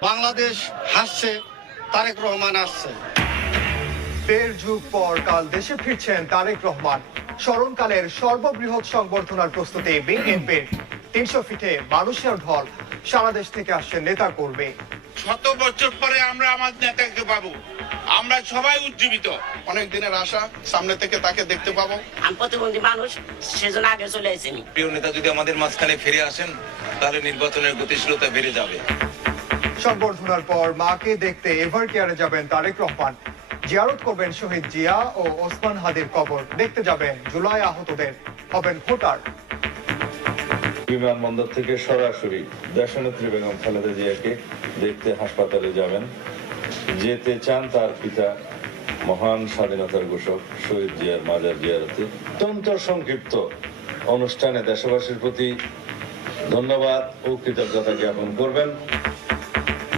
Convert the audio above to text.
বাংলাদেশ হাসছে, তারেক রহমান আসছে। ১.৫ যুগ পর কাল দেশে ফিরছেন তারেক রহমান। স্মরণকালের সর্ববৃহৎ সংবর্ধনার প্রস্তুতি বিএনপির। ৩০০ ফিটে মানুষের ঢল, সারা দেশ থেকে আসছেন নেতা কর্মী। ১০০ বছর পরে আমরা আমাদের নেতাকে পাবো, আমরা সবাই উজ্জীবিত। অনেক দিনের আশা, সামনে থেকে তাকে দেখতে পাবো। আমি প্রতিবন্ধী মানুষ, সেজন্য আগে চলে এসেছি। প্রিয় নেতা যদি আমাদের মাঝখানে ফিরে আসেন, তাহলে নির্বাচনের গতিশীলতা বেড়ে যাবে। সংবর্ধনার পর মাকে দেখতে এভার কেয়ারে যাবেন তারেক রহমান। জিয়ারত করবেন শহীদ জিয়া ও ওসমান হাদির কবর। দেখতে যাবেন জুলাই আহতদের, হবেন ভোটার। বিমানবন্দর থেকে সরাসরি দেশনেত্রী বেগম খালেদা জিয়াকে দেখতে হাসপাতালে যাবেন। যেতে চান তার পিতা মহান স্বাধীনতার ঘোষক শহীদ জিয়ার মাজার জিয়ারতে। অত্যন্ত সংক্ষিপ্ত অনুষ্ঠানে দেশবাসীর প্রতি ধন্যবাদ ও কৃতজ্ঞতা জ্ঞাপন করবেন।